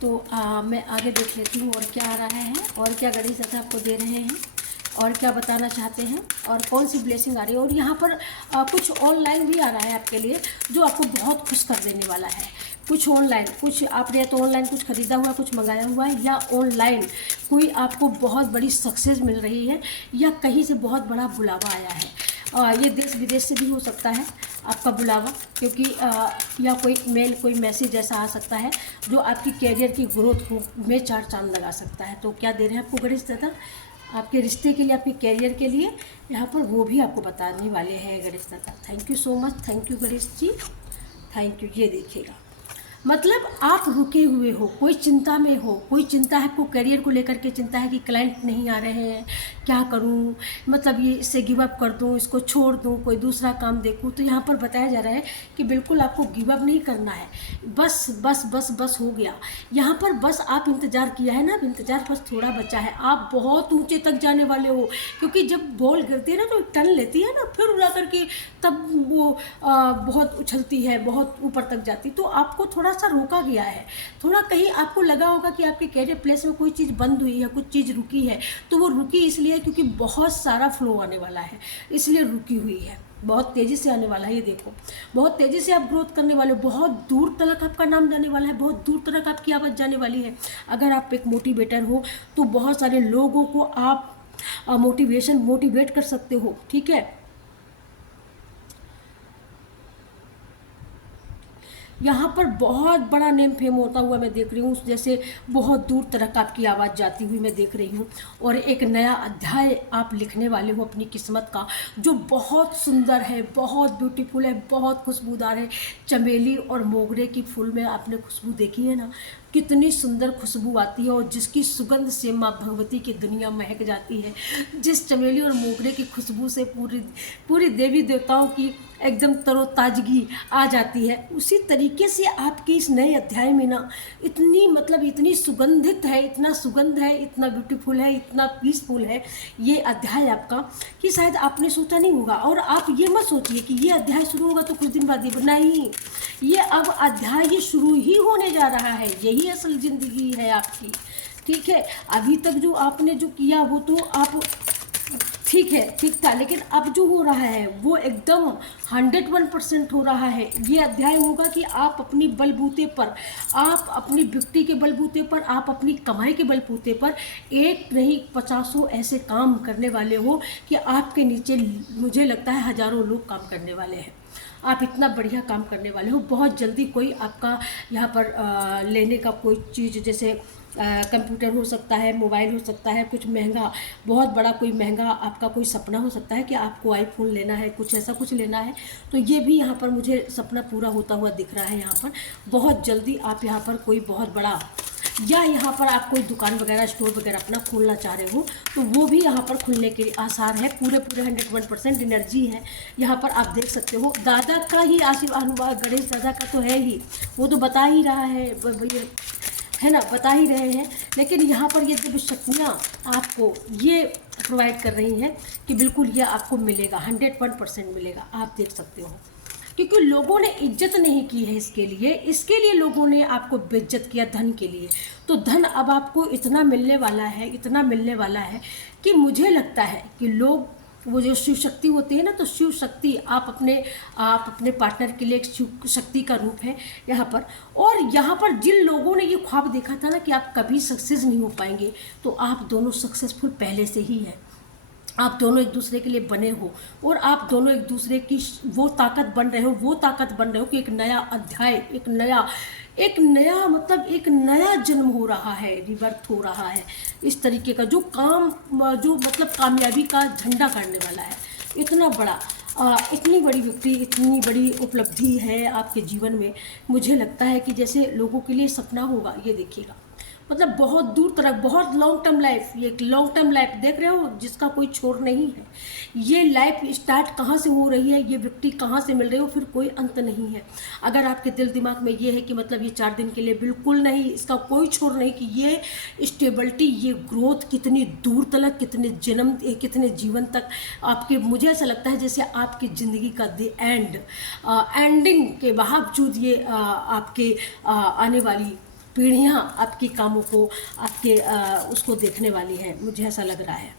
तो मैं आगे देख लेती हूँ और क्या आ रहा है और क्या गणेश दादा आपको दे रहे हैं और क्या बताना चाहते हैं और कौन सी ब्लेसिंग आ रही है। और यहाँ पर कुछ ऑनलाइन भी आ रहा है आपके लिए जो आपको बहुत खुश कर देने वाला है। कुछ ऑनलाइन, कुछ आपने तो ऑनलाइन कुछ खरीदा हुआ, कुछ मंगाया हुआ है, या ऑनलाइन कोई आपको बहुत बड़ी सक्सेस मिल रही है, या कहीं से बहुत बड़ा बुलावा आया है। ये देश विदेश से भी हो सकता है आपका बुलावा, क्योंकि या कोई मेल, कोई मैसेज ऐसा आ सकता है जो आपकी कैरियर की ग्रोथ को में चार चांद लगा सकता है। तो क्या दे रहे हैं आपको गणेश दादा आपके रिश्ते के लिए, आपके कैरियर के लिए, यहाँ पर वो भी आपको बताने वाले हैं Ganesh Dada. Thank you so much, thank you Ganesh ji, thank you. ये देखिएगा, मतलब आप रुके हुए हो, कोई चिंता में हो, कोई चिंता है, आपको करियर को लेकर के चिंता है कि क्लाइंट नहीं आ रहे हैं, क्या करूं, मतलब ये इससे गिव अप कर दूं, इसको छोड़ दूं, कोई दूसरा काम देखूं। तो यहाँ पर बताया जा रहा है कि बिल्कुल आपको गिव अप नहीं करना है, बस बस बस बस हो गया। यहाँ पर बस आप इंतज़ार किया है ना, अब इंतज़ार बस थोड़ा बचा है, आप बहुत ऊंचे तक जाने वाले हो। क्योंकि जब बॉल गिरती है ना तो टर्न लेती है ना, फिर उड़ा करके तब वो बहुत उछलती है, बहुत ऊपर तक जाती। तो आपको थोड़ा सा रोका गया है, थोड़ा कहीं आपको लगा होगा कि आपके कैरियर प्लेस में कोई चीज़ बंद हुई है, कुछ चीज़ रुकी है। तो वो रुकी इसलिए क्योंकि बहुत सारा फ्लो आने वाला है, इसलिए रुकी हुई है। बहुत तेज़ी से आने वाला है, ये देखो, बहुत तेज़ी से आप ग्रोथ करने वाले हो, बहुत दूर तक आपका नाम जाने वाला है, बहुत दूर तक आपकी आवाज़ जाने वाली है। अगर आप एक मोटिवेटर हो तो बहुत सारे लोगों को आप मोटिवेट कर सकते हो, ठीक है। यहाँ पर बहुत बड़ा नेम फेम होता हुआ मैं देख रही हूँ, जैसे बहुत दूर तक आपकी आवाज़ जाती हुई मैं देख रही हूँ। और एक नया अध्याय आप लिखने वाले हो अपनी किस्मत का, जो बहुत सुंदर है, बहुत ब्यूटीफुल है, बहुत खुशबूदार है। चमेली और मोगरे की फूल में आपने खुशबू देखी है ना, कितनी सुंदर खुशबू आती है, और जिसकी सुगंध से माँ भगवती की दुनिया महक जाती है। जिस चमेली और मोगरे की खुशबू से पूरी पूरी देवी देवताओं की एकदम तरोताजगी आ जाती है, उसी तरीके से आपके इस नए अध्याय में ना इतनी, मतलब इतनी सुगंधित है, इतना सुगंध है, इतना ब्यूटीफुल है, इतना पीसफुल है ये अध्याय आपका, कि शायद आपने सोचा नहीं होगा। और आप ये मत सोचिए कि ये अध्याय शुरू होगा तो कुछ दिन बाद ये, नहीं, ये अब अध्याय ये शुरू ही होने जा रहा है, यही असल ज़िंदगी है आपकी, ठीक है। अभी तक जो आपने जो किया वो तो आप ठीक है, ठीक था, लेकिन अब जो हो रहा है वो एकदम 101% हो रहा है। ये अध्याय होगा कि आप अपनी बलबूते पर, आप अपनी बिक्री के बलबूते पर, आप अपनी कमाई के बलबूते पर एक नहीं 50 ऐसे काम करने वाले हो कि आपके नीचे मुझे लगता है हज़ारों लोग काम करने वाले हैं। आप इतना बढ़िया काम करने वाले हो। बहुत जल्दी कोई आपका यहाँ पर लेने का कोई चीज़, जैसे कंप्यूटर हो सकता है, मोबाइल हो सकता है, कुछ महंगा, बहुत बड़ा कोई महंगा आपका कोई सपना हो सकता है कि आपको आईफोन लेना है, कुछ ऐसा कुछ लेना है। तो ये भी यहाँ पर मुझे सपना पूरा होता हुआ दिख रहा है। यहाँ पर बहुत जल्दी आप यहाँ पर कोई बहुत बड़ा, या यहाँ पर आप कोई दुकान वगैरह, स्टोर वगैरह अपना खोलना चाह रहे हो तो वो भी यहाँ पर खुलने के आसार है। पूरे 101% एनर्जी है यहाँ पर, आप देख सकते हो। दादा का ही आशीर्वाद, गणेश दादा का तो है ही, वो तो बता ही रहा है ना, बता ही रहे हैं। लेकिन यहाँ पर ये जब शक्तियाँ आपको ये प्रोवाइड कर रही हैं कि बिल्कुल ये आपको मिलेगा, 101% मिलेगा, आप देख सकते हो। क्योंकि लोगों ने इज्जत नहीं की है इसके लिए लोगों ने आपको बेइज्जत किया धन के लिए। तो धन अब आपको इतना मिलने वाला है, इतना मिलने वाला है कि मुझे लगता है कि लोग, वो जो शिव शक्ति होती है ना, तो शिव शक्ति आप अपने पार्टनर के लिए एक शिव शक्ति का रूप है यहाँ पर। और यहाँ पर जिन लोगों ने ये ख्वाब देखा था ना कि आप कभी सक्सेस नहीं हो पाएंगे, तो आप दोनों सक्सेसफुल पहले से ही हैं। आप दोनों एक दूसरे के लिए बने हो, और आप दोनों एक दूसरे की वो ताकत बन रहे हो, वो ताकत बन रहे हो कि एक नया अध्याय, एक नया मतलब एक नया जन्म हो रहा है, रिबर्थ हो रहा है। इस तरीके का जो काम, जो मतलब कामयाबी का झंडा गाड़ने वाला है, इतना बड़ा, इतनी बड़ी विक्ट्री, इतनी बड़ी उपलब्धि है आपके जीवन में। मुझे लगता है कि जैसे लोगों के लिए सपना होगा, ये देखिएगा, मतलब बहुत दूर तक, बहुत लॉन्ग टर्म लाइफ, ये लॉन्ग टर्म लाइफ देख रहे हो जिसका कोई छोर नहीं है। ये लाइफ स्टार्ट कहाँ से हो रही है, ये व्यक्ति कहाँ से मिल रही हो, फिर कोई अंत नहीं है। अगर आपके दिल दिमाग में ये है कि मतलब ये 4 दिन के लिए, बिल्कुल नहीं, इसका कोई छोर नहीं कि ये स्टेबिलिटी, ये ग्रोथ कितनी दूर तक, कितने जन्म, कितने जीवन तक आपके, मुझे ऐसा लगता है जैसे आपकी ज़िंदगी का द एंडिंग के बावजूद ये आपके आने वाली पीढ़ियाँ आपकी कामों को, आपके उसको देखने वाली है, मुझे ऐसा लग रहा है।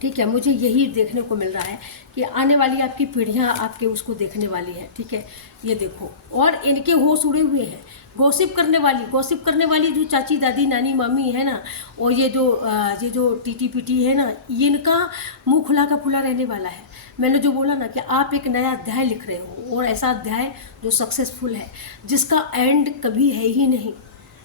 ठीक है, मुझे यही देखने को मिल रहा है कि आने वाली आपकी पीढ़ियाँ आपके उसको देखने वाली है। ठीक है, ये देखो, और इनके होश उड़े हुए हैं। गॉसिप करने वाली जो चाची, दादी, नानी, मम्मी है ना, और ये जो टीटी पीटी है ना, इनका मुंह खुला का खुला रहने वाला है। मैंने जो बोला ना कि आप एक नया अध्याय लिख रहे हो, और ऐसा अध्याय जो सक्सेसफुल है, जिसका एंड कभी है ही नहीं,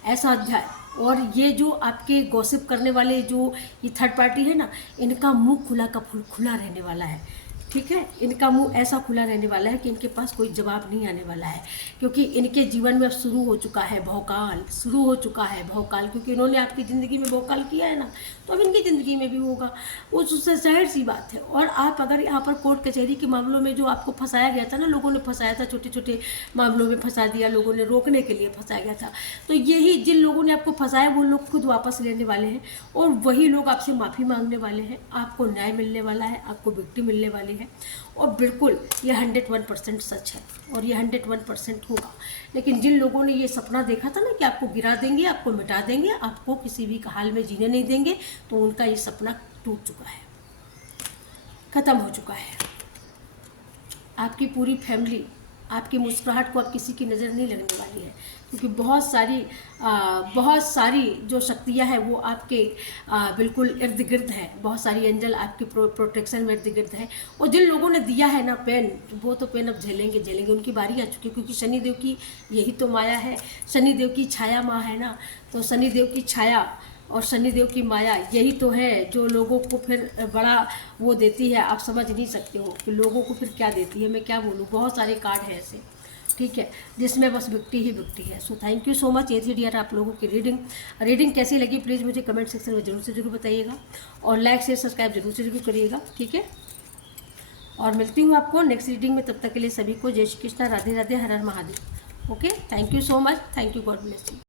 ऐसा अध्याय। और ये जो आपके गॉसिप करने वाले जो ये थर्ड पार्टी है ना, इनका मुंह खुला का खुला रहने वाला है। ठीक है, इनका मुंह ऐसा खुला रहने वाला है कि इनके पास कोई जवाब नहीं आने वाला है, क्योंकि इनके जीवन में अब शुरू हो चुका है भौकाल, शुरू हो चुका है भौकाल, क्योंकि इन्होंने आपकी ज़िंदगी में भौकाल किया है ना, तो अब इनकी ज़िंदगी में भी होगा। उससे जाहिर सी बात है। और आप अगर यहाँ पर कोर्ट कचहरी के मामलों में जो आपको फंसाया गया था ना, लोगों ने फंसाया था, छोटे छोटे मामलों में फंसा दिया, लोगों ने रोकने के लिए फंसाया गया था, तो यही जिन लोगों ने आपको फंसाया वो लोग खुद वापस लेने वाले हैं, और वही लोग आपसे माफ़ी मांगने वाले हैं। आपको न्याय मिलने वाला है, आपको विक्टिम मिलने वाली है, और बिल्कुल ये 101% सच है, और ये 101% होगा। लेकिन जिन लोगों ने ये सपना देखा था ना कि आपको गिरा देंगे, आपको मिटा देंगे, आपको किसी भी हाल में जीने नहीं देंगे, तो उनका ये सपना टूट चुका है, ख़त्म हो चुका है। आपकी पूरी फैमिली, आपकी मुस्कुराहट को अब किसी की नज़र नहीं लगने वाली है, क्योंकि बहुत सारी जो शक्तियाँ हैं वो आपके बिल्कुल इर्द गिर्द है। बहुत सारी एंजल आपके प्रोटेक्शन में इर्द गिर्द है। और जिन लोगों ने दिया है ना पेन, वो तो पेन अब झेलेंगे, उनकी बारी आ चुकी है, क्योंकि शनिदेव की यही तो माया है। शनिदेव की छाया माँ है ना, तो शनिदेव की छाया और शनिदेव की माया यही तो है जो लोगों को फिर बड़ा वो देती है। आप समझ नहीं सकते हो कि लोगों को फिर क्या देती है, मैं क्या बोलूँ, बहुत सारे कार्ड हैं ऐसे। ठीक है, जिसमें बस बिकती ही बिकती है। So thank you so much. ये थी डियर आप लोगों की रीडिंग कैसी लगी प्लीज़ मुझे कमेंट सेक्शन में जरूर से जरूर बताइएगा, और लाइक शेयर सब्सक्राइब जरूर से जरूर करिएगा। ठीक है, और मिलती हूँ आपको नेक्स्ट रीडिंग में। तब तक के लिए सभी को जय श्री कृष्णा, राधे राधे, हर हर Mahadev. Okay, thank you so much, thank you, God bless you.